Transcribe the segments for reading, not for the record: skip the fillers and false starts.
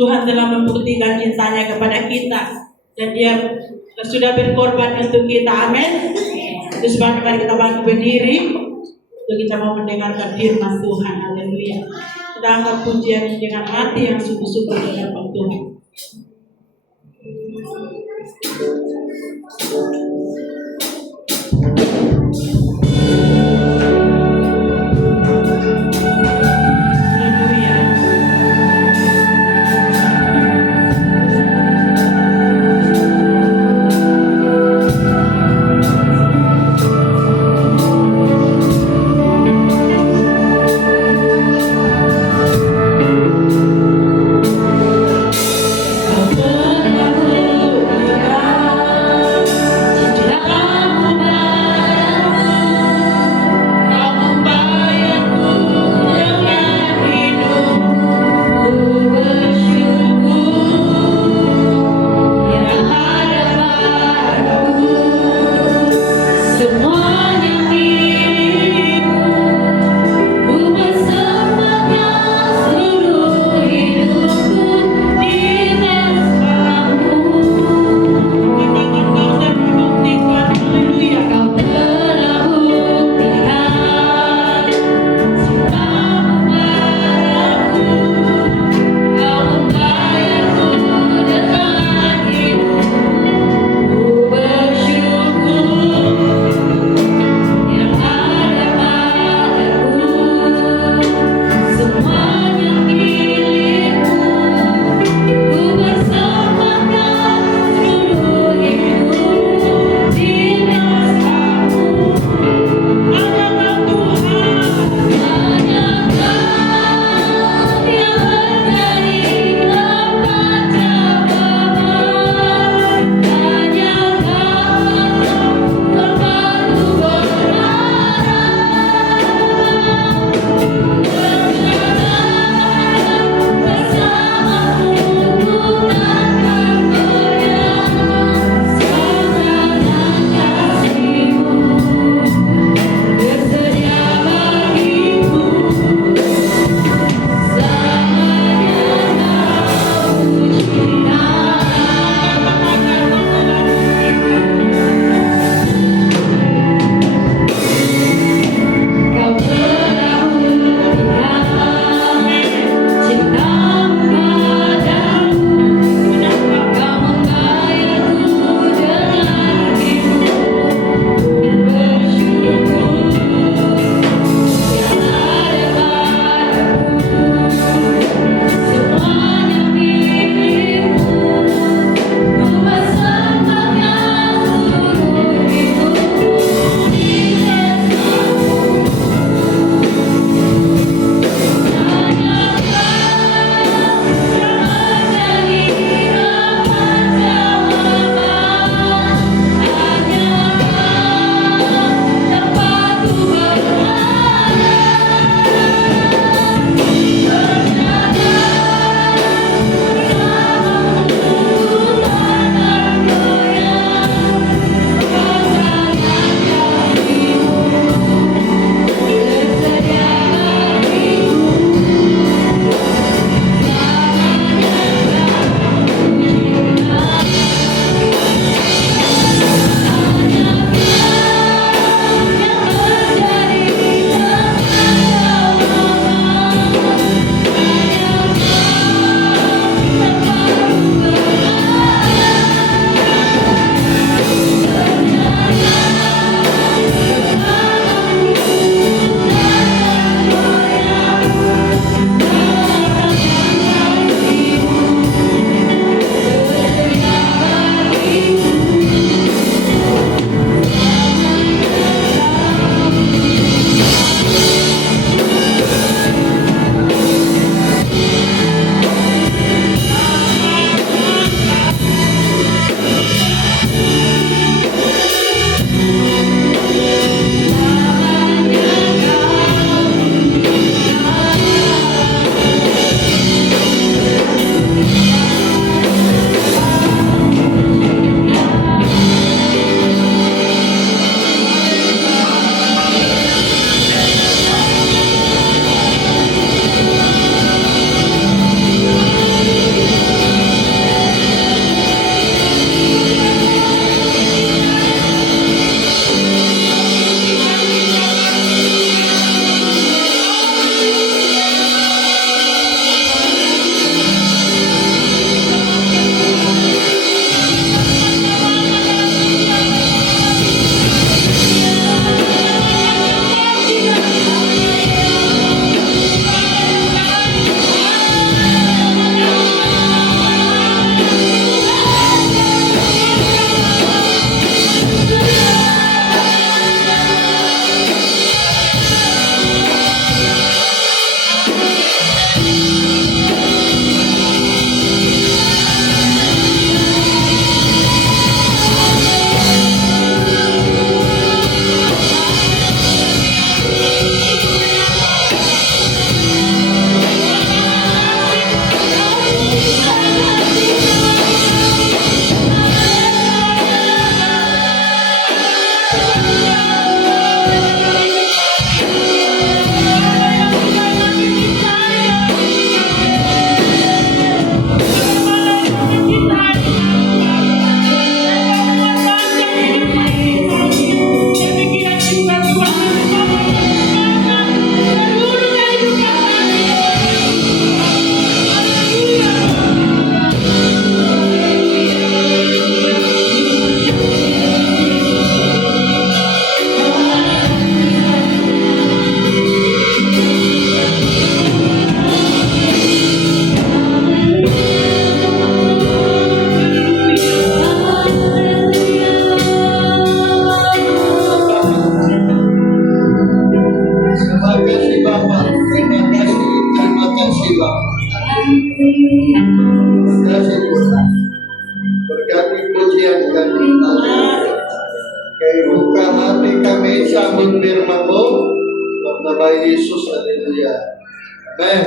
Tuhan telah membuktikan cintanya kepada kita dan Dia sudah berkorban untuk kita. Amin. Itu sebabnya mari kita bangkit berdiri untuk kita mau mendengarkan firman Tuhan. Haleluya. Kita angkat pujian dengan hati yang sungguh-sungguh dengan Tuhan. Kau nama Yesus. Haleluya. Amin.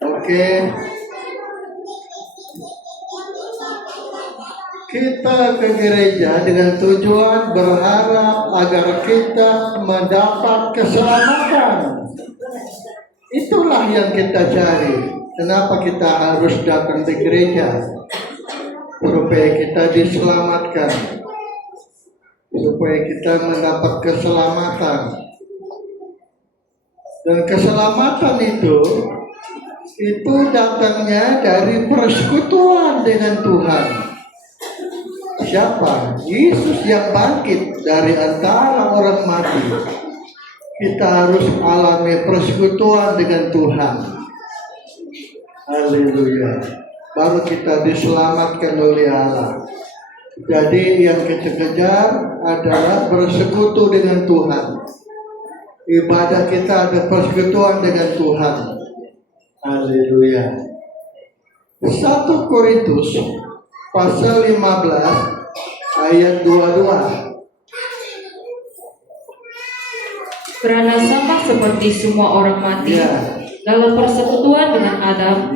Oke. Kita ke gereja dengan tujuan berharap agar kita mendapat keselamatan. Itulah yang kita cari. Kenapa kita harus datang ke gereja? Supaya kita diselamatkan. Supaya kita mendapat keselamatan. Dan keselamatan itu datangnya dari persekutuan dengan Tuhan. Siapa? Yesus yang bangkit dari antara orang mati. Kita harus alami persekutuan dengan Tuhan. Haleluya. Baru kita diselamatkan oleh Allah. Jadi yang kita kejar adalah bersekutu dengan Tuhan. Ibadah kita ada persekutuan dengan Tuhan. Haleluya. 1 Korintus pasal 15 ayat 22. Karena sama seperti semua orang mati dalam persekutuan dengan Adam,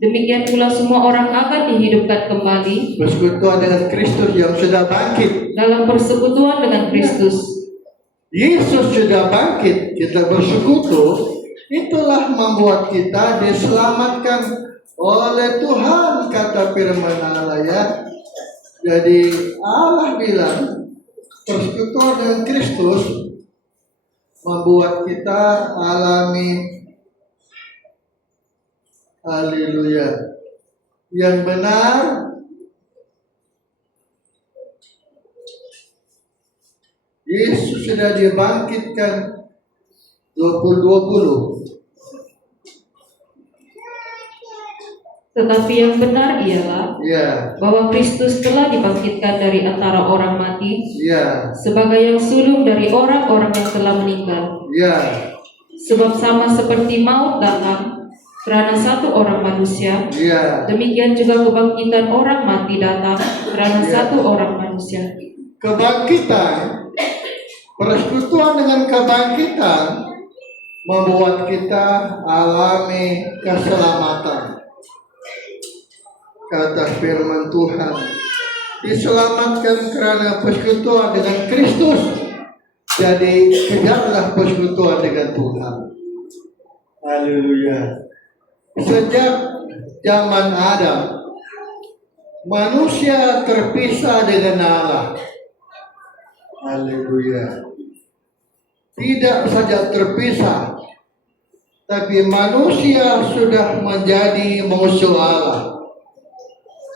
demikian pula semua orang akan dihidupkan kembali bersekutuan dengan Kristus yang sudah bangkit. Dalam persekutuan dengan Kristus. Yesus sudah bangkit, kita bersekutu. Itulah membuat kita diselamatkan oleh Tuhan, kata firman Allah ya. Jadi Allah bilang persekutuan dengan Kristus membuat kita alami, haleluya, yang benar. Yesus sudah dibangkitkan 2020. Tetapi yang benar ialah bahwa Kristus telah dibangkitkan dari antara orang mati sebagai yang sulung dari orang-orang yang telah meninggal. Sebab sama seperti maut datang karena satu orang manusia, demikian juga kebangkitan orang mati datang karena satu orang manusia. Kebangkitan, persekutuan dengan kebangkitan membuat kita alami keselamatan. Kata firman Tuhan, diselamatkan karena persekutuan dengan Kristus. Jadi kejarlah persekutuan dengan Tuhan. Haleluya. Sejak zaman Adam, manusia terpisah dengan Allah. Haleluya. Tidak saja terpisah, tapi manusia sudah menjadi musuh Allah.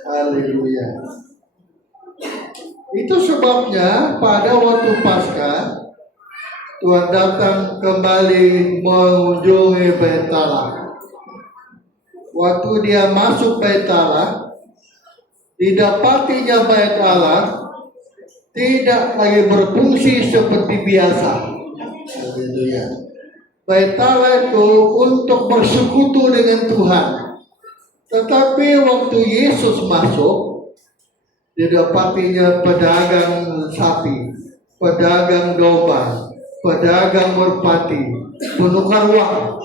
Haleluya. Itu sebabnya pada waktu Paskah Tuhan datang kembali mengunjungi Bait Allah. Waktu dia masuk Bait Allah, didapatinya Bait Allah tidak lagi berfungsi seperti biasa. Haleluya. Bait Allah itu untuk bersekutu dengan Tuhan. Tetapi waktu Yesus masuk, didapatinya pedagang sapi, pedagang domba, pedagang merpati, penukar uang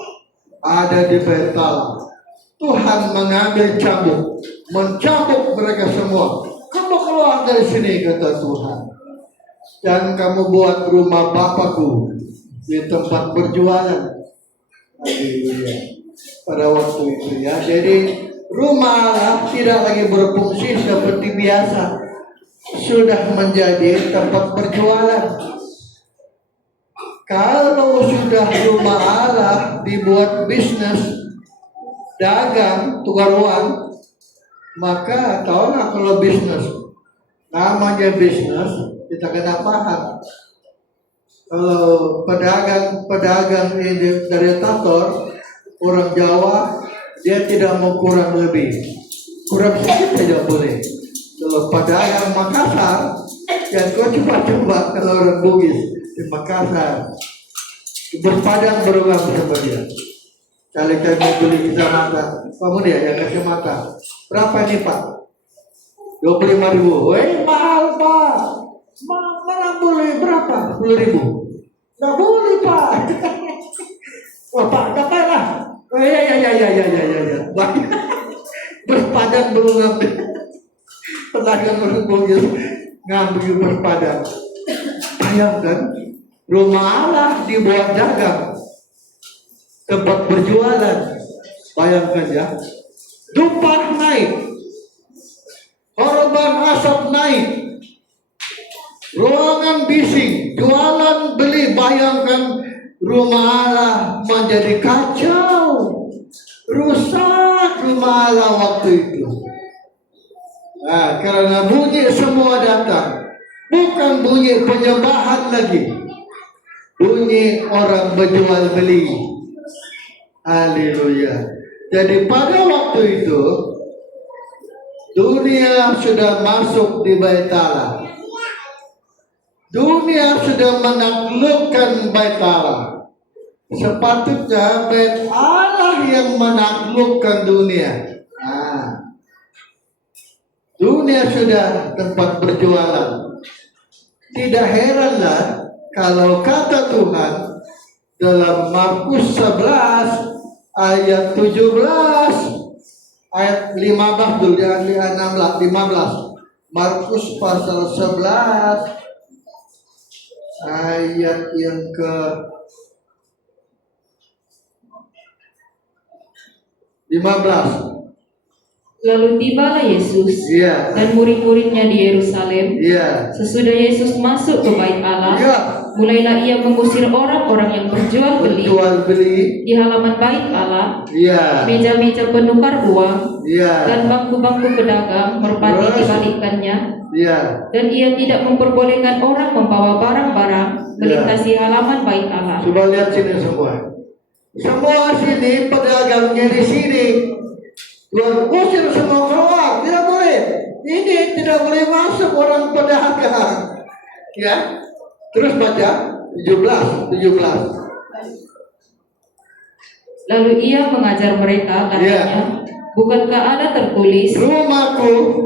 ada di Bait Allah. Tuhan mengambil cambuk, mencambuk mereka semua. Kamu keluar dari sini, kata Tuhan. Dan kamu buat rumah Bapakku di tempat berjualan. Haleluya. Pada waktu itu ya. Jadi rumah Allah tidak lagi berfungsi seperti biasa. Sudah menjadi tempat berjualan. Kalau sudah rumah Allah dibuat bisnis, dagang, tukar uang, maka tahulah kalau bisnis, namanya bisnis, kita kena paham. Kalau pedagang ini dari Tator, orang Jawa, dia tidak mau kurang lebih, kurang sedikit saja boleh. Kalau pedagang Makassar, Ya, kau coba kalau orang Bugis di Makassar berpadang berulang sama dia. Kali kami beli kacamata, kamu dia yang kacamata. Berapa ini Pak? 25.000. Weh, mahal Pak. Mana boleh berapa? 10.000. Nggak boleh Pak. Wah Pak, kata lah. Ya. Berpadang berulang. Pedagang orang Bugis ngambil berpadang. Bayangkan, rumah Allah dibuat dagang, tempat berjualan. Bayangkan ya, dupa naik, korban asap naik, ruangan bising, jualan beli. Bayangkan rumah Allah menjadi kacau, rusak rumah Allah waktu itu. Nah, karena bunyi semua datang, bukan bunyi penyembahan lagi, bunyi orang berjual beli. Haleluya. Jadi pada waktu itu dunia sudah masuk di Bait Allah. Dunia sudah menaklukkan Bait Allah. Sepatutnya Bait Allah yang menaklukkan dunia. Dunia sudah tempat berjualan. Tidak heranlah kalau kata Tuhan dalam Markus 11 ayat 17 ayat 15 dulu ya, 15. Markus pasal 11 ayat yang ke 15. Lalu tibalah Yesus dan murid-muridnya di Yerusalem. Sesudah Yesus masuk ke Bait Allah, mulailah ia mengusir orang-orang yang berjual beli di halaman Bait Allah, meja-meja penukar uang, dan bangku-bangku pedagang merpati dibalikkannya. Dan ia tidak memperbolehkan orang membawa barang-barang melintasi halaman Bait Allah. Coba lihat sini semua. Semua sini pedagangnya di sini. Tuhan usir semua keluar, tidak boleh. Ini tidak boleh masuk orang pedagang. Ya, terus baca 17. Lalu ia mengajar mereka, katanya, bukankah ada tertulis, rumahku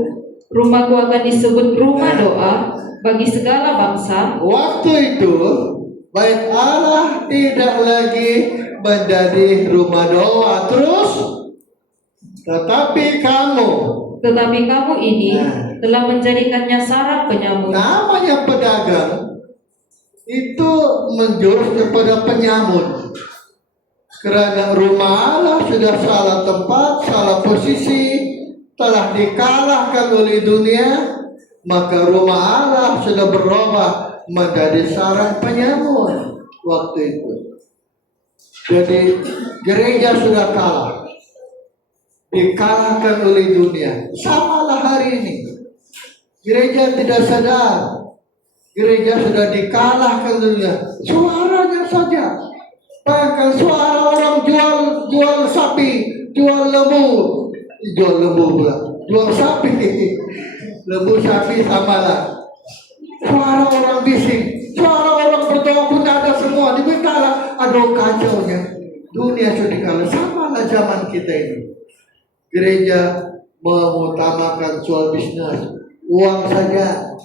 akan disebut rumah doa bagi segala bangsa. Waktu itu Bait Allah tidak lagi menjadi rumah doa terus. Tetapi kamu ini telah menjadikannya sarang penyamun. Namanya pedagang itu menjurus kepada penyamun. Karena rumah Allah sudah salah tempat, salah posisi, telah dikalahkan oleh dunia, maka rumah Allah sudah berubah menjadi sarang penyamun waktu itu. Jadi gereja sudah kalah, dikalahkan oleh dunia. Samalah hari ini, gereja tidak sadar, gereja sudah dikalahkan dunia. Suaranya saja, bahkan suara orang jual sapi, jual lembu pula, jual sapi, lembu sapi samalah. Suara orang bising, suara orang berdoa pun ada semua, dibentalah. Aduh kacaunya, dunia sudah dikalah. Samalah zaman kita ini. Gereja mengutamakan soal bisnis, uang saja.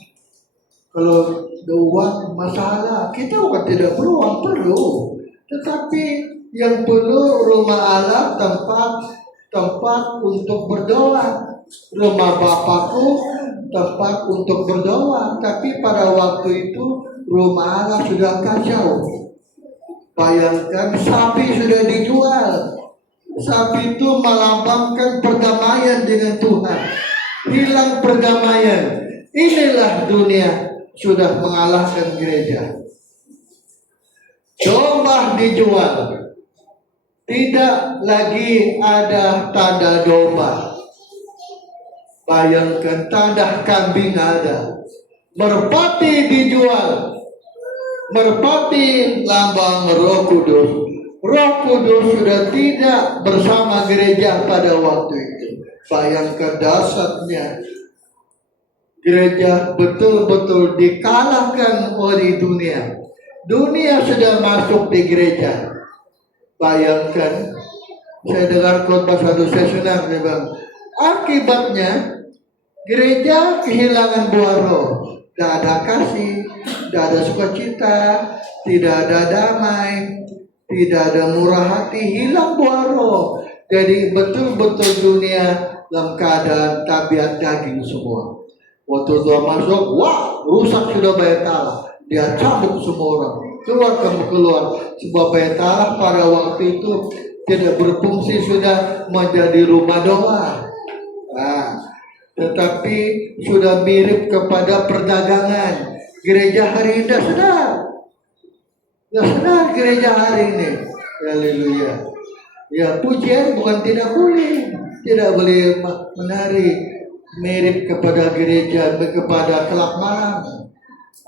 Kalau ada uang masalah, kita bukan tidak perlu uang, perlu. Tetapi yang perlu rumah Allah, tempat untuk berdoa. Rumah Bapakku tempat untuk berdoa. Tapi pada waktu itu rumah Allah sudah kacau. Bayangkan, sapi sudah dijual. Sapi itu melambangkan perdamaian dengan Tuhan. Hilang perdamaian. Inilah dunia sudah mengalahkan gereja. Domba dijual. Tidak lagi ada tanda domba. Bayangkan, tanda kambing ada. Merpati dijual. Merpati lambang Roh Kudus. Roh Kudus sudah tidak bersama gereja pada waktu itu. Bayangkan dahsyatnya. gereja betul-betul dikalahkan oleh dunia. Dunia sudah masuk di gereja. Bayangkan, saya dengar khotbah satu, saya senang, dia bilang, akibatnya gereja kehilangan buah roh. Tidak ada kasih, tidak ada sukacita, tidak ada damai, tidak ada murah hati, hilang buah roh. Jadi betul-betul dunia dalam keadaan tabiat daging semua. Waktu Tuhan masuk, wah, rusak sudah bait Allah. Dia cabut semua orang. Keluar kamu keluar. Sebuah bait Allah pada waktu itu tidak berfungsi, sudah menjadi rumah doa. Nah, tetapi sudah mirip kepada perdagangan. Gereja hari ini sudah sedar gereja hari ini. Haleluya. Ya, pujian bukan tidak boleh menari, mirip kepada gereja, kepada kelab malam.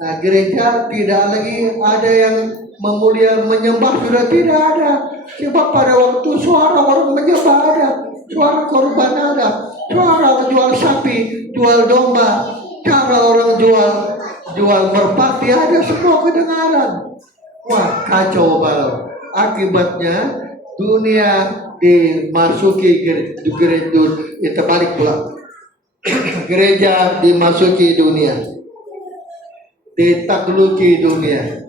Nah, gereja tidak lagi ada yang menyembah, sudah tidak ada. Sebab pada waktu suara orang menyembah ada, suara korban ada, suara jual sapi, jual domba, cara orang jual merpati ada, semua kedengaran. Wah, kacau balau. Akibatnya dunia dimasuki gereja, itu balik pula. Gereja dimasuki dunia, ditakluki dunia.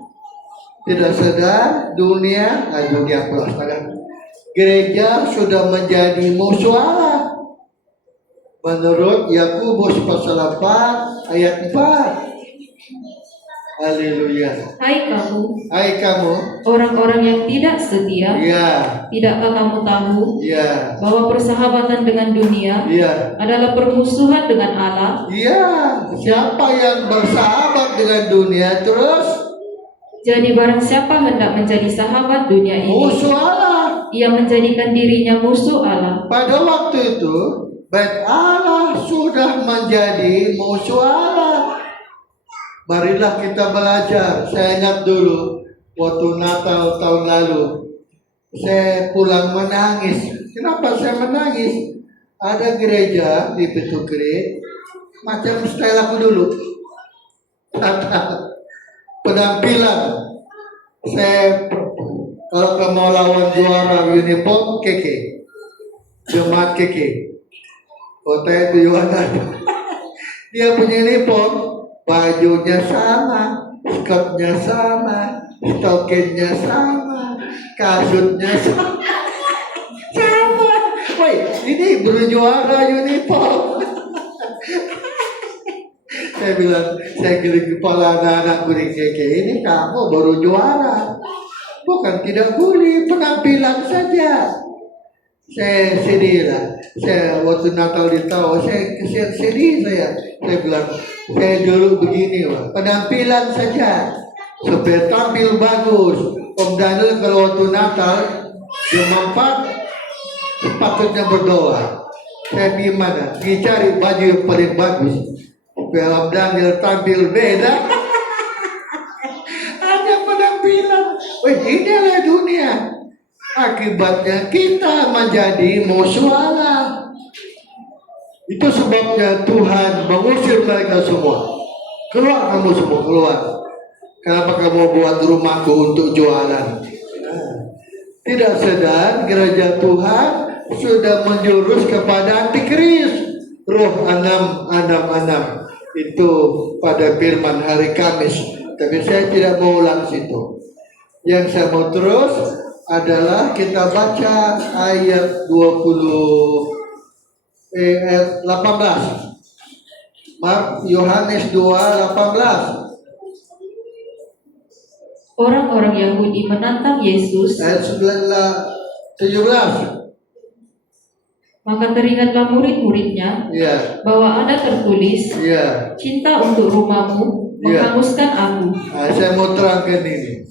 Tidak sadar dunia pula sekarang. Gereja sudah menjadi musuh Allah. Menurut Yakobus pasal 4 ayat 4. Haleluya. Hai kamu, orang-orang yang tidak setia. Ya. Tidakkah kamu tahu Ya. bahwa persahabatan dengan dunia Ya. adalah permusuhan dengan Allah? Ya. Siapa yang bersahabat dengan dunia terus Jadi barang siapa hendak menjadi sahabat dunia ini, musuh Allah. ia menjadikan dirinya musuh Allah. Pada waktu itu, bait Allah sudah menjadi musuh Allah. Marilah kita belajar. Saya ingat dulu waktu Natal tahun lalu, saya pulang menangis. Kenapa saya menangis? Ada gereja di Petukri, macam style aku dulu. Penampilan saya, kalau kamu mau lawan juara uniform keke, jemaat keke, kota itu Yohanan. Dia punya uniform, bajunya sama, skotnya sama, stokinnya sama, kasutnya sama. Woi, ini berjuara uniform. Saya bilang, saya giling kepala anak-anakku di keke, ini kamu baru juara. Bukan tidak boleh, penampilan saja. Saya sedih lah. Saya waktu Natal di Tau, saya sedih saya. Saya bilang, saya dulu begini, Pak. Penampilan saja, supaya tampil bagus. Om Daniel kalau waktu Natal jam 4 sepatutnya berdoa. Saya gimana? Dicari baju yang paling bagus. Supaya Om Daniel tampil beda. Hanya penampilan. Wih, inilah dunia. Akibatnya kita menjadi musuh Allah. Itu sebabnya Tuhan mengusir mereka semua. Keluar kamu semua, keluar. Kenapa kamu buat rumahku untuk jualan? Tidak sadar gereja Tuhan sudah menjurus kepada antikris. Roh 666 itu pada firman hari Kamis. Tapi saya tidak mau ulang situ. Yang saya mau terus adalah kita baca ayat 18. Yohanes 2:18. Orang-orang Yahudi menantang Yesus. Ayat 17. Maka teringatlah murid-muridnya bahwa ada tertulis, cinta untuk rumahmu menghanguskan aku. Nah, saya mau terangkan ini.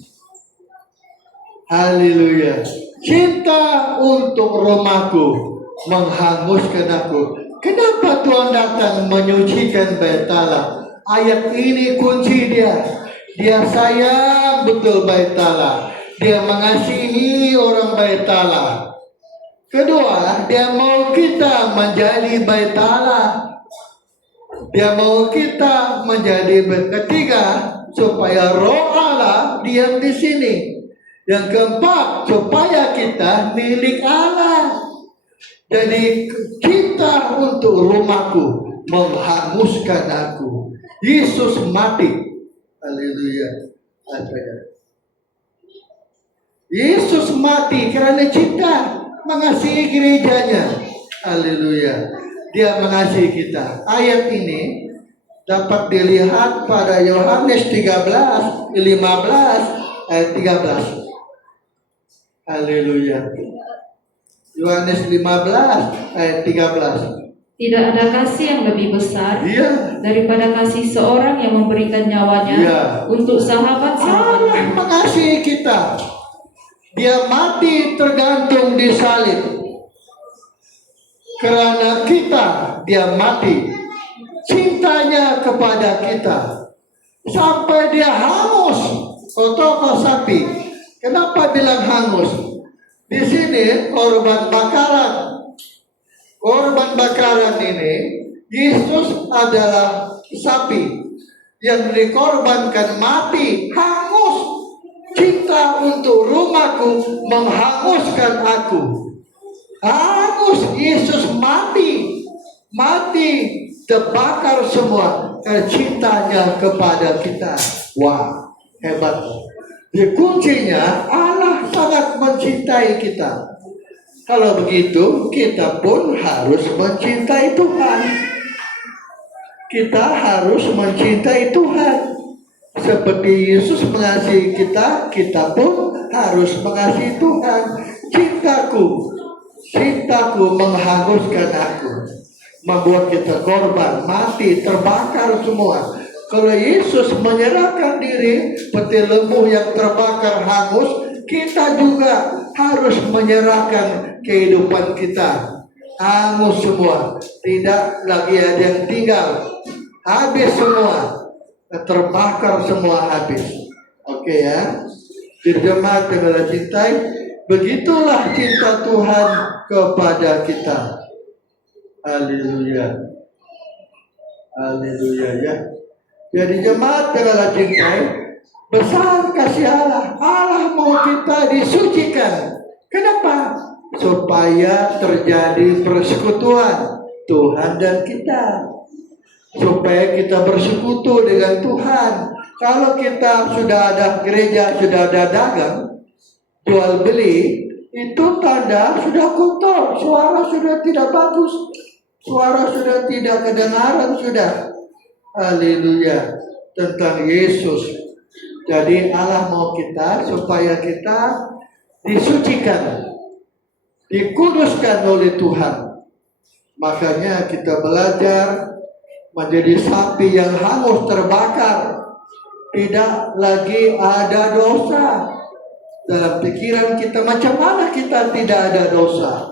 Haleluya. Cinta untuk rumahku menghanguskan aku. Kenapa Tuhan datang menyucikan bait Allah? Ayat ini kunci dia. Dia sayang betul bait Allah. Dia mengasihi orang bait Allah. Kedua, dia mau kita menjadi bait Allah. Dia mau kita menjadi ketiga supaya Roh Allah diam di sini. Yang keempat, supaya kita milik Allah. Jadi cinta untuk rumahku menghanguskan aku. Yesus mati. Haleluya. Yesus mati karena cinta, mengasihi gerejanya. Haleluya. Dia mengasihi kita. Ayat ini dapat dilihat pada Yohanes 13, 15 ayat 13. Haleluya. Yohanes 15 ayat 13. Tidak ada kasih yang lebih besar daripada kasih seorang yang memberikan nyawanya untuk Allah sahabat-sahabatnya. mengasihi kita. Dia mati tergantung di salib. Karena kita, dia mati. Cintanya kepada kita. Sampai dia hangus. Kotor sapi. Kenapa bilang hangus? Di sini korban bakaran. Korban bakaran ini, Yesus adalah sapi yang dikorbankan mati, hangus. Cinta untuk rumahku menghanguskan aku. Hangus, Yesus mati. Mati, terbakar semua karena cintanya kepada kita. Wah, hebat. Di kuncinya, Allah sangat mencintai kita. Kalau begitu, kita pun harus mencintai Tuhan. Kita harus mencintai Tuhan. Seperti Yesus mengasihi kita, kita pun harus mengasihi Tuhan. Cintaku menghanguskan aku. Membuat kita korban, mati, terbakar semua. Kalau Yesus menyerahkan diri, peti lembu yang terbakar hangus, kita juga harus menyerahkan kehidupan kita. Hangus semua, tidak lagi ada yang tinggal. Habis semua, terbakar semua habis. Oke ya, jemaat yang cintai, begitulah cinta Tuhan kepada kita. Haleluya, haleluya ya. Jadi jemaat yang cintai, besar kasih Allah. Allah mau kita disucikan. Kenapa? Supaya terjadi persekutuan Tuhan dan kita. Supaya kita bersekutu dengan Tuhan. Kalau kita sudah ada gereja, sudah ada dagang, jual beli, itu tanda sudah kotor. Suara sudah tidak bagus. Suara sudah tidak kedengaran sudah. Haleluya. Tentang Yesus. Jadi Allah mau kita supaya kita disucikan, dikuduskan oleh Tuhan. Makanya kita belajar menjadi sapi yang hangus terbakar. Tidak lagi ada dosa. Dalam pikiran kita, macam mana kita tidak ada dosa?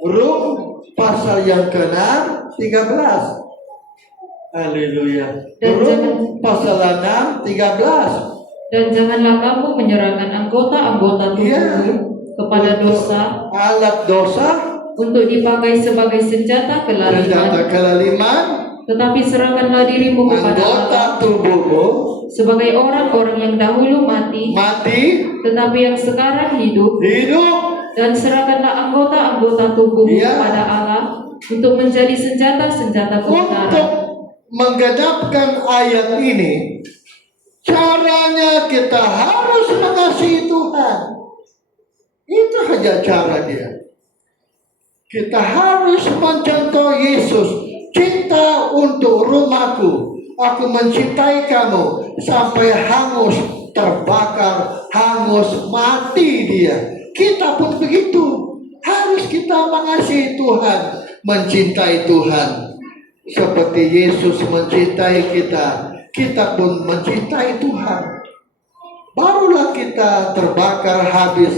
Rum pasal yang ke-6 13. Haleluya. Rum pasal 6 13. Dan janganlah kamu menyerahkan anggota-anggota tubuhmu kepada dosa, alat dosa, untuk dipakai sebagai senjata kelaliman, tetapi serahkanlah dirimu kepada anggota Allah tubuhmu sebagai orang-orang yang dahulu mati, tetapi yang sekarang hidup, dan serahkanlah anggota-anggota tubuhmu kepada Allah untuk menjadi senjata-senjata kebenaran. Untuk menggenapkan ayat ini, caranya kita harus mengasihi Tuhan. Itu saja cara dia. Kita harus mencontoh Yesus. Cinta untuk rumahku. Aku mencintai kamu sampai hangus, terbakar, hangus, mati dia. Kita pun begitu. Harus kita mengasihi Tuhan, mencintai Tuhan. Seperti Yesus mencintai kita, kita pun mencintai Tuhan. Barulah kita terbakar habis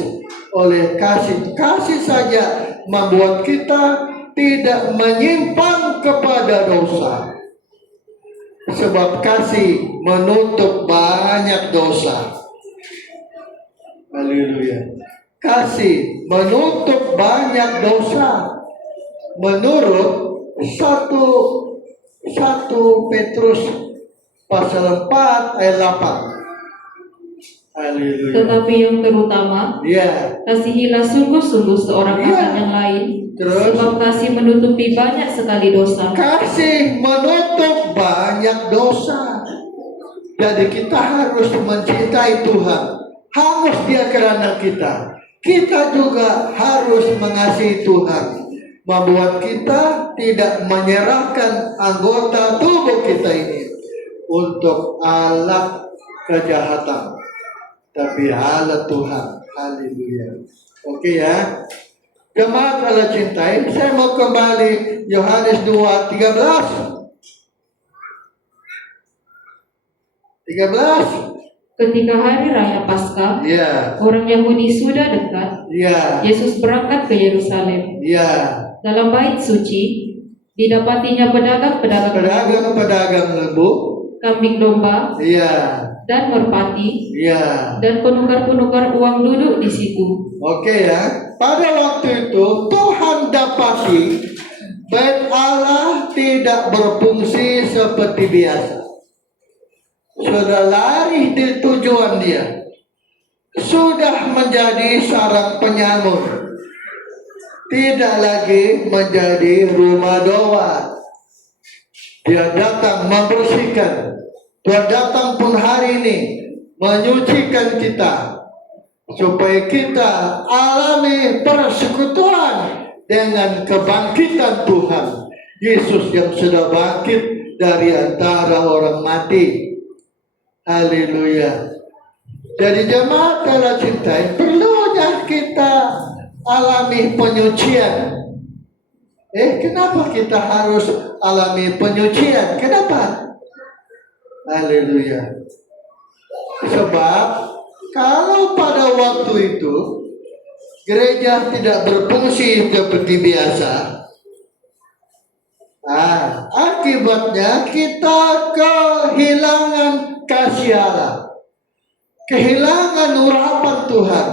oleh kasih. Kasih saja membuat kita tidak menyimpang kepada dosa. Sebab kasih menutup banyak dosa. Haleluya. Kasih menutup banyak dosa. Menurut 1 1 Petrus pasal 4 ayat 8. Haleluya. Tetapi yang terutama, Ya. kasihilah sungguh-sungguh seorang Iya. akan yang lain, Terus? sebab kasih menutupi banyak sekali dosa. Kasih menutup banyak dosa. Jadi kita harus mencintai Tuhan. Hangus Dia kerana kita. Kita juga harus mengasihi Tuhan. Membuat kita tidak menyerahkan anggota tubuh kita ini untuk alat kejahatan, tapi alat Tuhan. Haleluya. Oke ya. Jemaat Allah cintai, saya mau kembali Yohanes 2:13. 13. Ketika hari raya Paskah, Ya. orang Yahudi sudah dekat, Ya. Yesus berangkat ke Yerusalem. Ya. Dalam bait suci, didapatinya pedagang-pedagang Pedagang-pedagang lembu. kambing domba Ya. dan merpati, Ya. dan penukar-penukar uang duduk di situ. Oke ya. Pada waktu itu Tuhan dapati bait Allah tidak berfungsi seperti biasa. Sudah lari di tujuan dia. Sudah menjadi sarang penyamun. Tidak lagi menjadi rumah doa. Dia datang membersihkan. Tuhan datang pun hari ini menyucikan kita, supaya kita alami persekutuan dengan kebangkitan Tuhan Yesus yang sudah bangkit dari antara orang mati. Haleluya. Jadi jemaat Allah cintai, perlunya kita alami penyucian. Kenapa kita harus alami penyucian? Kenapa? Haleluya. Sebab kalau pada waktu itu gereja tidak berfungsi seperti biasa, akibatnya kita kehilangan kasih Allah, kehilangan urapan Tuhan,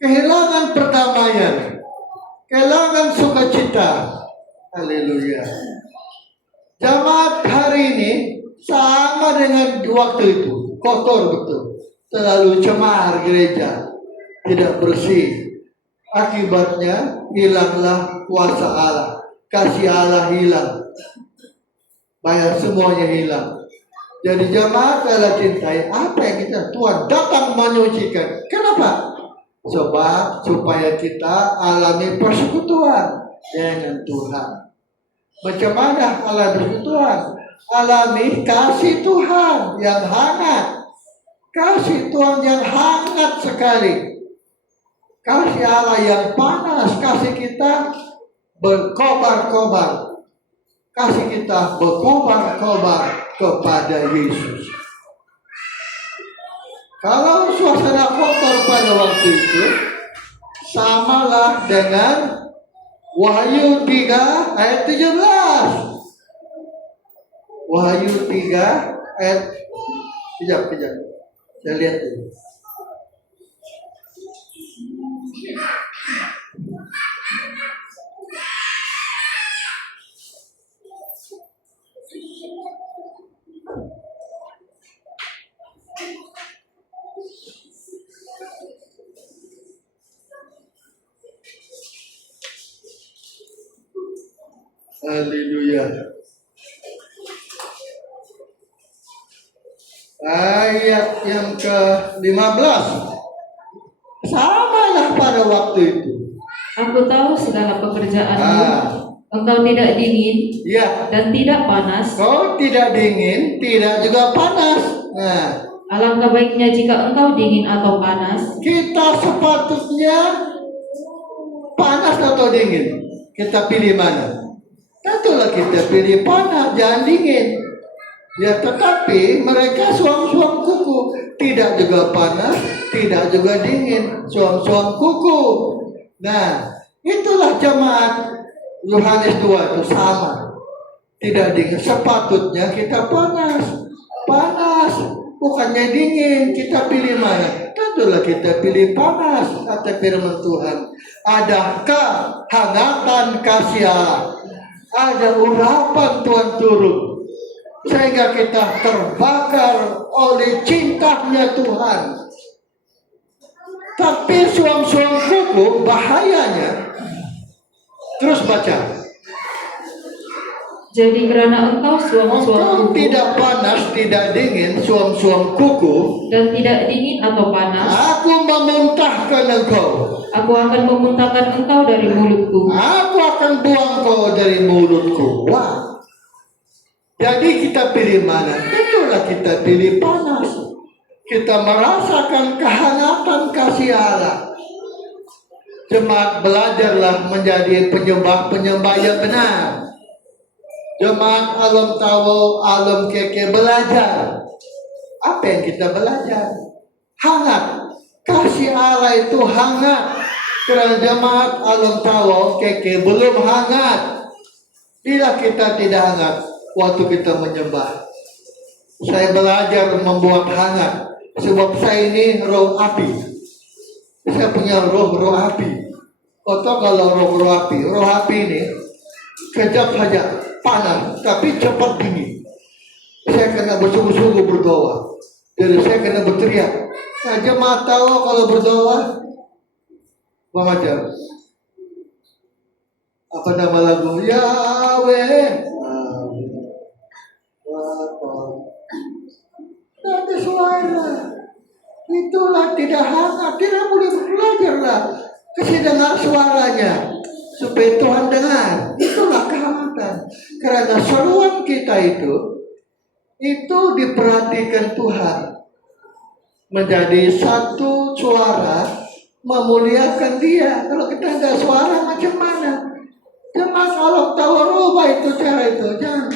kehilangan perdamaian, kehilangan sukacita. Haleluya. Jemaat hari ini sama dengan waktu itu, kotor betul, terlalu cemar gereja, tidak bersih. Akibatnya hilanglah kuasa Allah, kasih Allah hilang, banyak semuanya hilang. Jadi jemaat Allah cintai, apa yang kita Tuhan datang menyucikan. Kenapa? Sebab supaya kita alami persekutuan dengan Tuhan. Macam mana Allah persekutuan? Alami kasih Tuhan yang hangat, kasih Tuhan yang hangat sekali, kasih Allah yang panas, kasih kita berkobar-kobar, kasih kita berkobar-kobar kepada Yesus. Kalau suasana kotor pada waktu itu, samalah dengan Wahyu 3 ayat 17. Wahyu 3 ayat kejap. Saya lihat dulu. Haleluya. Ayat yang ke-15. Samalah pada waktu itu. Aku tahu segala pekerjaanmu. Engkau tidak dingin dan tidak panas. Kau tidak dingin, tidak juga panas. Alangkah baiknya jika engkau dingin atau panas. Kita sepatutnya panas atau dingin. Kita pilih mana? Tentulah kita pilih panas, jangan dingin. Ya, tetapi mereka suam-suam kuku, tidak juga panas, tidak juga dingin, suam-suam kuku. Nah, itulah jemaat Yohanes 2 itu sama. Tidak dingin, sepatutnya kita panas, bukannya dingin. Kita pilih mana? Tentulah kita pilih panas, kata firman Tuhan. Adakah hangatan kasih Allah? ada urapan Tuhan turun, sehingga kita terbakar oleh cintanya Tuhan. Tapi suam-suam kuku bahayanya. Terus baca. Jadi karena engkau suam-suam Engkau kuku tidak panas, tidak dingin, suam-suam kuku, dan tidak dingin atau panas, aku memuntahkan engkau. aku akan memuntahkan engkau dari mulutku. Aku akan buang kau dari mulutku. Wah. Jadi kita pilih mana? Tentulah kita pilih panas. Kita merasakan kehangatan kasih Allah. Jemaat, belajarlah menjadi penyembah-penyembah yang benar. Jemaat alam tahu, alam keke belajar. Apa yang kita belajar? Hangat. Kasih Allah itu hangat. Karena jemaat alam tahu keke belum hangat. Bila kita tidak hangat waktu kita menyembah. Saya belajar membuat hangat. Sebab saya ini roh api. Saya punya roh api. Atau kalau roh api ini kejap saja panas, tapi cepat dingin. Saya kena bersungguh-sungguh berdoa. Jadi saya kena berteriak. Nah, jemaat tahu kalau berdoa, Bang Ajar. Apa nama lagu? Yahweh. Ada suara. Itulah tidak hangat. Tidak boleh belajarlah. Kasih dengar suaranya. Supaya Tuhan dengar. Itulah kehangatan. Karena seruan kita itu diperhatikan Tuhan. Menjadi satu suara memuliakan Dia. Kalau kita tidak suara macam mana? Jangan kalau tahu rubah itu cara itu. Jangan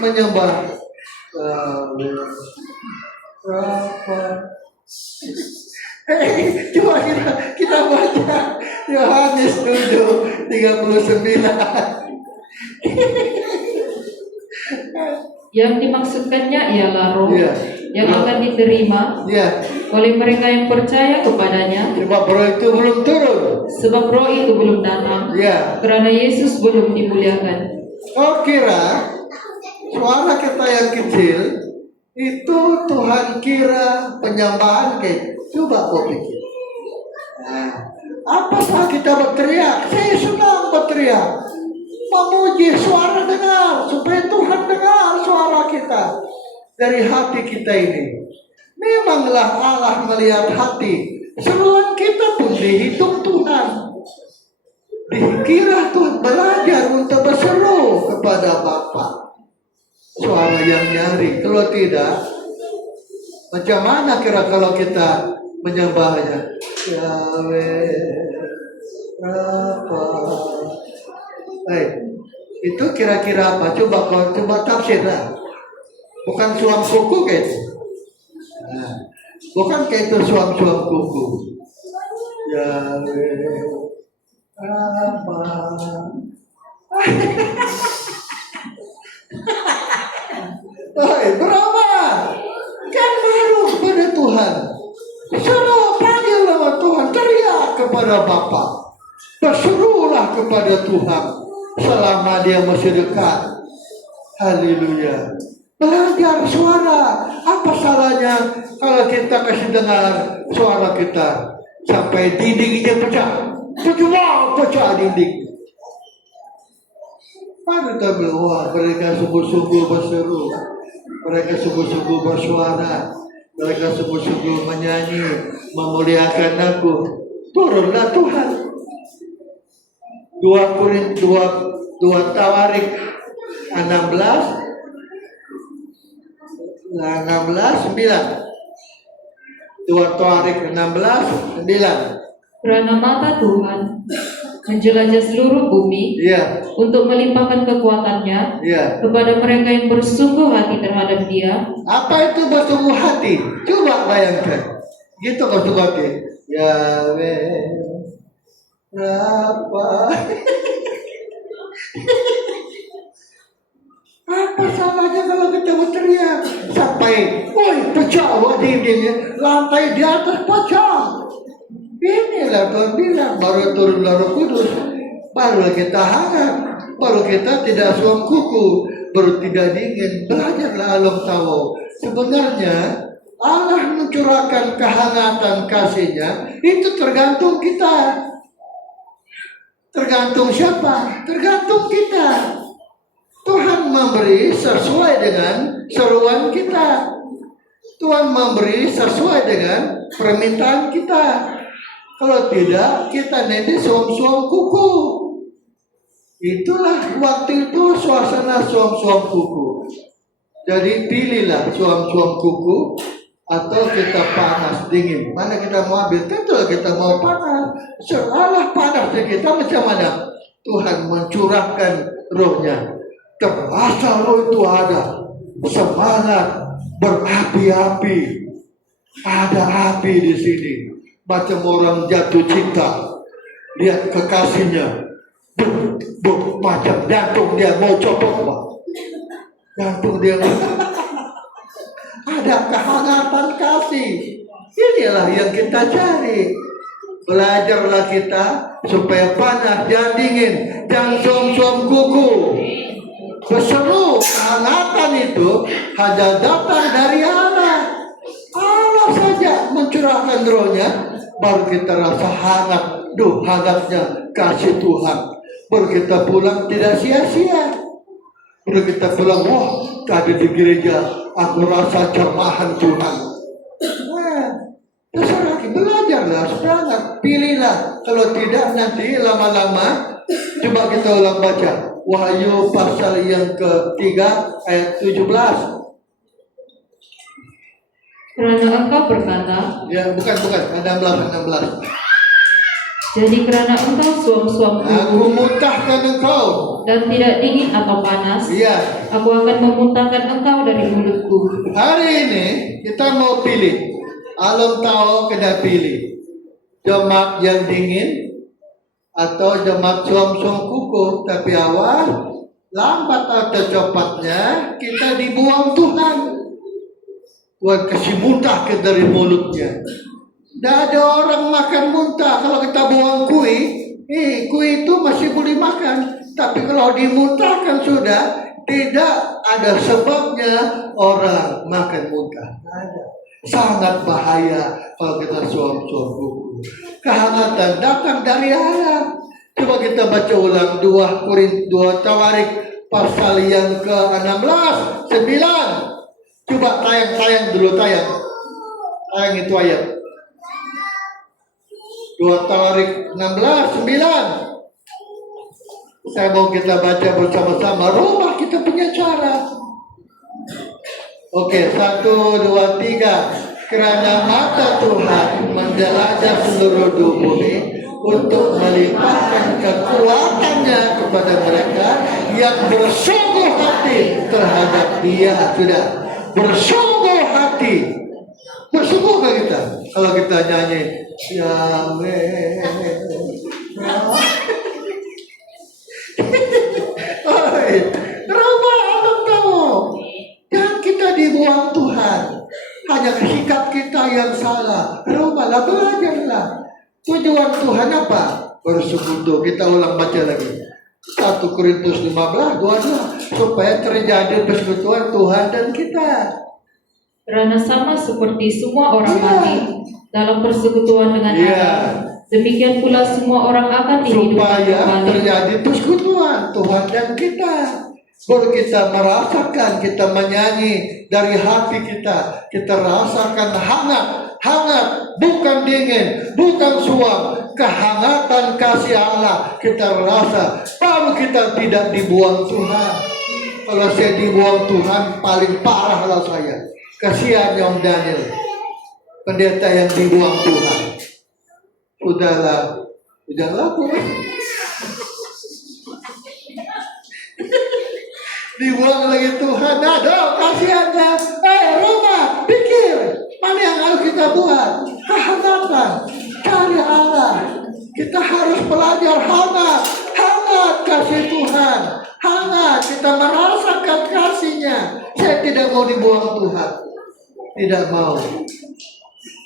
menyembah. Coba kita baca Yohanes 7:39. Yang dimaksudkannya ialah roh yang akan diterima oleh mereka yang percaya kepadanya. Sebab roh itu belum turun. Sebab roh itu belum datang. Karena Yesus belum dimuliakan. Kau kira suara kita yang kecil itu Tuhan kira penyembahan kayak? Coba kau pikir. Apa saat kita berteriak? Saya senang berteriak. Memuji suara dengar. Supaya Tuhan dengar suara kita. Dari hati kita ini. Memanglah Allah melihat hati. Seruan kita pun dihitung Tuhan. Dikira Tuhan belajar untuk berseru kepada Bapa. Suara yang nyaring. Kalau tidak, macam mana kira kalau kita menyembahnya? Yahweh apa? Itu kira-kira apa? Coba tafsirlah. Bukan suam kuku kayak itu. Bukan kayak itu suam-suam kuku. Yahweh apa? Berapa? Kan baru kepada Tuhan. Seru panggil nama Tuhan, teriak kepada Bapa. Berserulah kepada Tuhan selama Dia masih dekat. Haleluya. Belajar suara. Apa salahnya kalau kita kasih dengar suara kita sampai dindingnya pecah? Pecah dinding. Pada kita bilang, wah mereka sungguh-sungguh berseru. Mereka sungguh-sungguh bersuara. Mereka sungguh-sungguh menyanyi, memuliakan aku. Turunlah Tuhan. 2 Tawarik 9. 2 Tawarik 16:9. Karena mata Tuhan menjelajah seluruh bumi untuk melimpahkan kekuatannya kepada mereka yang bersungguh hati terhadap Dia. Apa itu bersungguh hati? Coba bayangkan. Gitu bersungguh hati. Yahweh apa? Apa salahnya kalau kita berteriak sampai, pecah dindingnya, lantai di atas pecah. Inilah Tuhan bilang, baru turun Roh Kudus, baru kita hangat. baru kita tidak suam kuku, baru tidak dingin. Belajarlah alam tahu. Sebenarnya Allah mencurahkan kehangatan kasih-Nya itu tergantung kita. Tergantung siapa? Tergantung kita. Tuhan memberi sesuai dengan seruan kita. Tuhan memberi sesuai dengan permintaan kita. Kalau tidak, kita nanti suam-suam kuku. Itulah waktu itu suasana suam-suam kuku. Jadi pilihlah suam-suam kuku atau kita panas dingin. Mana kita mau ambil? Tentu kita mau panas. Seolah panasnya kita macam mana? Tuhan mencurahkan rohnya. Terasa roh itu ada. Semangat berapi-api. Ada api di sini. Macam orang jatuh cinta. Lihat kekasihnya. Macam jantung dia mau copot. Jantung dia ada kehangatan kasih. Inilah yang kita cari. Belajarlah kita supaya panas, jangan dingin, jangan suam-suam kuku. Berseru kehangatan itu hanya datang dari Allah. Allah saja mencurahkan rohnya, baru kita rasa hangat. Duh, hangatnya kasih Tuhan. Baru kita pulang tidak sia-sia. Baru kita pulang, wah, tadi di gereja aku rasa jamahan Tuhan. Nah, terserah, belajarlah, semangat, pilihlah. Kalau tidak nanti lama-lama, coba kita ulang baca. Wahyu pasal yang ketiga ayat 17. Karena engkau berkata, Ya, bukan, 16. jadi karena engkau suam-suam Aku kuku muntahkan engkau. dan tidak dingin atau panas, Iya. aku akan memuntahkan engkau dari mulutku. Hari ini kita mau pilih. Alam tahu kena pilih. Jemaat yang dingin atau jemaat suam-suam kuku. Tapi awas, lambat atau cepatnya kita dibuang Tuhan. Tuhan kasih muntah ke dari mulutnya. Tidak ada orang makan muntah. Kalau kita buang kui itu masih boleh makan. Tapi kalau dimuntahkan sudah, tidak ada sebabnya orang makan muntah. Ada. Sangat bahaya kalau kita suam-suam kuku. Kehangatan datang dari Allah. Coba kita baca ulang 2 Tawarik pasal yang ke-16, 9. Coba tayang dulu, tayang itu ayat. 2 Tawarik 16, 9. Saya mau kita baca bersama-sama. Rubah kita punya cara. Oke, 1, 2, 3. Karena mata Tuhan menjelajah seluruh bumi untuk melimpahkan kekuatannya kepada mereka yang bersungguh hati terhadap Dia. Sudah bersungguh hati. Bersungguh kan kita? Kalau kita nyanyi Yahweh, rubah alam kamu. Jangan kita dibuang Tuhan. Hanya sikap kita yang salah. Rubahlah, belajarlah. Tujuan Tuhan apa? Bersekutu. Kita ulang baca lagi. 1 Korintus 15, 22. Supaya terjadi persekutuan Tuhan dan kita. Karena sama seperti semua orang mati dalam persekutuan dengan Allah, demikian pula semua orang akan dihidupkan supaya kembali. terjadi persekutuan Tuhan dan kita. Baru kita merasakan, kita menyanyi dari hati kita. Kita rasakan hangat, bukan dingin, bukan suam. Kehangatan kasih Allah kita rasa. Baru kita tidak dibuang Tuhan. Kalau saya dibuang Tuhan, paling parah lah saya. Kasihan Om Daniel, pendeta yang dibuang Tuhan. Udahlah Tuhan. Dibuang lagi Tuhan. Aduh, kasihannya. Roma, pikir mana yang harus kita buat? Kehangatan, cari Allah. Kita harus belajar hangat kasih Tuhan. Hangat, kita merasakan kasih-Nya. Saya tidak mau dibuang Tuhan. Tidak mau.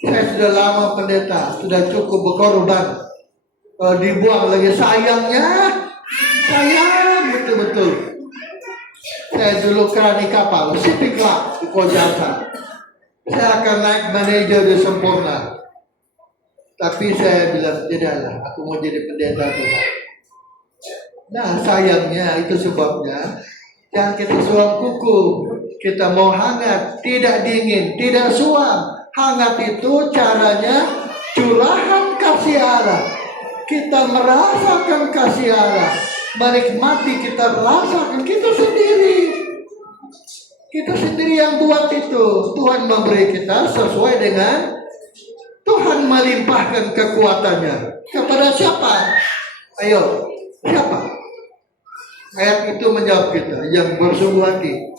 Saya sudah lama pendeta, sudah cukup berkorban. Dibuang lagi sayangnya, sayang. itu betul. Saya dulu kerani kapal, shipping club di Kojasa. Saya akan naik manajer di Sempurna. Tapi saya bilang, tidaklah, aku mau jadi pendeta Tuhan. Nah, sayangnya itu sebabnya, jangan kita suam kuku. Kita mau hangat, tidak dingin, tidak suam. Hangat itu caranya curahan kasih Allah. Kita merasakan kasih Allah. Menikmati, kita rasakan, kita sendiri. Kita sendiri yang buat itu. Tuhan memberi kita sesuai dengan Tuhan melimpahkan kekuatannya. Kepada siapa? Ayo, siapa? Ayat itu menjawab kita, yang bersungguh hati.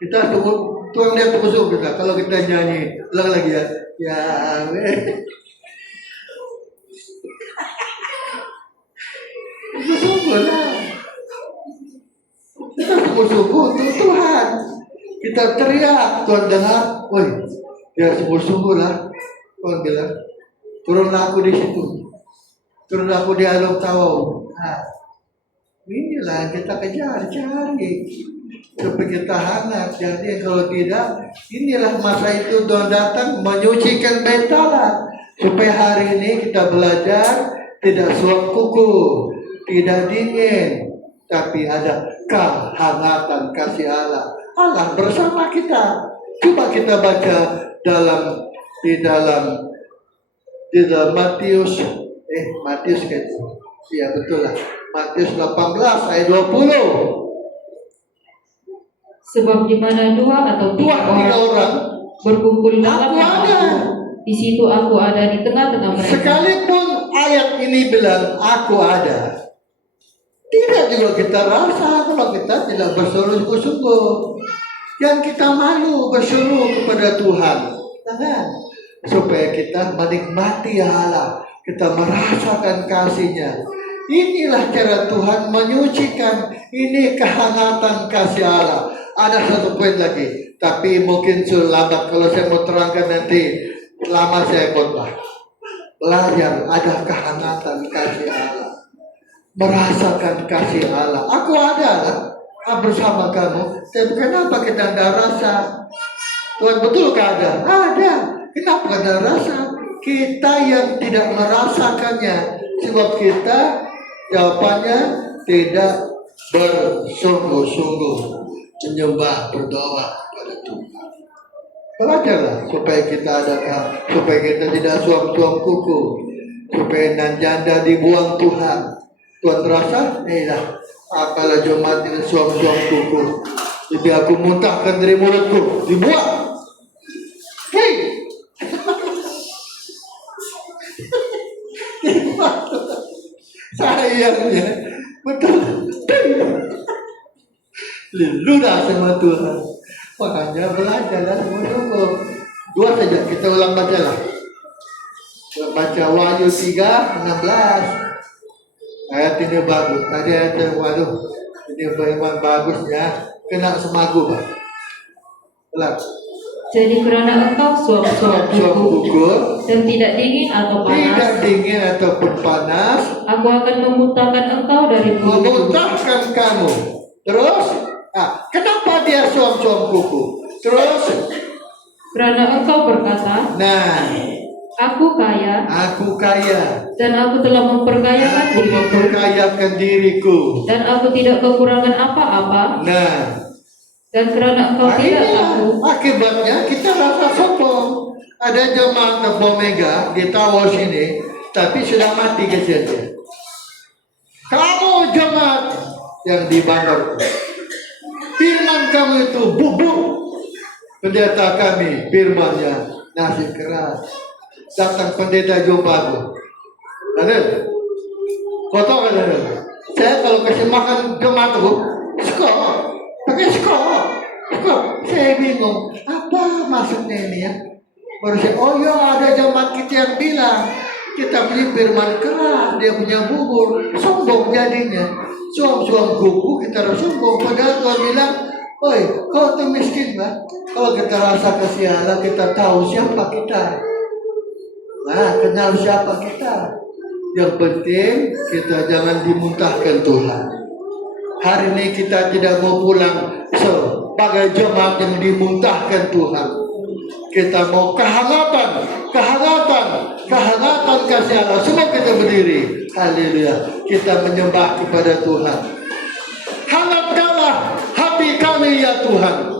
Kita tunggu, Tuhan lihat sungguh kita. Kalau kita nyanyi, ulang lagi ya. Ya, sungguh lah. Kita sungguh-sungguh untuk Tuhan. Kita teriak, Tuhan dengar. Woi, ya sungguh-sungguh lah. Tuhan bilang, turunlah aku di situ. Turunlah aku di alam tawau. Nah, inilah kita kejar, cari. Supaya kita hangat. Jadi kalau tidak, inilah masa itu Tuhan datang menyucikan bait Allah. Supaya hari ini kita belajar tidak suam kuku, tidak dingin, tapi ada kehangatan kasih Allah. Allah bersama kita. Coba kita baca di dalam Matius kan? Iya betul lah. Matius 18 ayat 20. Sebab di mana dua atau tiga orang berkumpul dalam nama-Ku, di situ Aku ada di tengah-tengah mereka. Sekalipun ayat ini bilang aku ada, tidak juga kita rasa kalau kita tidak bersungguh-sungguh. Yang kita malu berseru kepada Tuhan, jangan. Supaya kita menikmati Allah, kita merasakan kasih-Nya. Inilah cara Tuhan menyucikan. Ini kehangatan kasih Allah. Ada satu poin lagi, tapi mungkin lambat kalau saya mau terangkan nanti. Lama saya khotbah. Belajar ada kehangatan kasih Allah. Merasakan kasih Allah. Aku ada lah bersama kamu. Tapi kenapa kita tidak rasa? Tuhan betul ada? Ada. Kenapa ada rasa? Kita yang tidak merasakannya. Sebab kita jawabannya tidak bersungguh-sungguh menyembah, berdoa pada Tuhan. Belajarlah supaya kita supaya kita tidak suam-suam kuku, supaya nan janda dibuang Tuhan. Tuhan terasa, apalah Jumat ini suam-suam kuku. Jadi aku muntahkan dari mulutku, dibuang. Hei, sayangnya betul. Ludah sama Tuhan. Makanya belajarlah sungguh-sungguh. Dua saja, kita ulang baca lah. Baca Wahyu 3:16. Ayat ini bagus. Tadi ayat yang waduh, ini memang bagusnya. Kena semagu, Pak. Ulang. Jadi karena engkau suam-suam kuku dan tidak dingin atau panas, tidak dingin ataupun panas, Aku akan memuntahkan engkau dari mulutku. memuntahkan kamu. Terus, kenapa dia suam-suam kuku? Terus, Karena engkau berkata, nah, Aku kaya, dan aku telah memperkayakan aku diriku, memperkayakan diriku. dan aku tidak kekurangan apa-apa. Nah, Dan karena engkau tidak inilah tahu, akibatnya kita rasa sombong. Ada jemaat Omega di Tawau sini, tapi sudah mati kecilnya. Kamu jemaat yang di Bangor, firman kamu itu bubuk. Pendeta kami firmannya nasi keras. Datang pendeta jumpa aku. Ada? Kau tahu kan ada? Saya kalau kasih makan jemaat aku, pakai sekolah. Saya bingung, apa maksudnya ini ya? Baru saya, oh ya ada jemaat kita yang bilang kita beli firman keras, dia punya bubur, sombong jadinya. Suam-suam kuku kita harus sombong. Padahal Tuhan bilang, oi, kau tuh miskin, Pak. Kalau kita rasa kasih Allah, kita tahu siapa kita. Nah, kenal siapa kita. Yang penting kita jangan dimuntahkan Tuhan. hari ini kita tidak mau pulang sebagai jemaat yang dimuntahkan Tuhan. Kita mau kehangatan kasih Allah. Semua kita berdiri. Haleluya. Kita menyembah kepada Tuhan. Hangatkanlah hati kami ya Tuhan.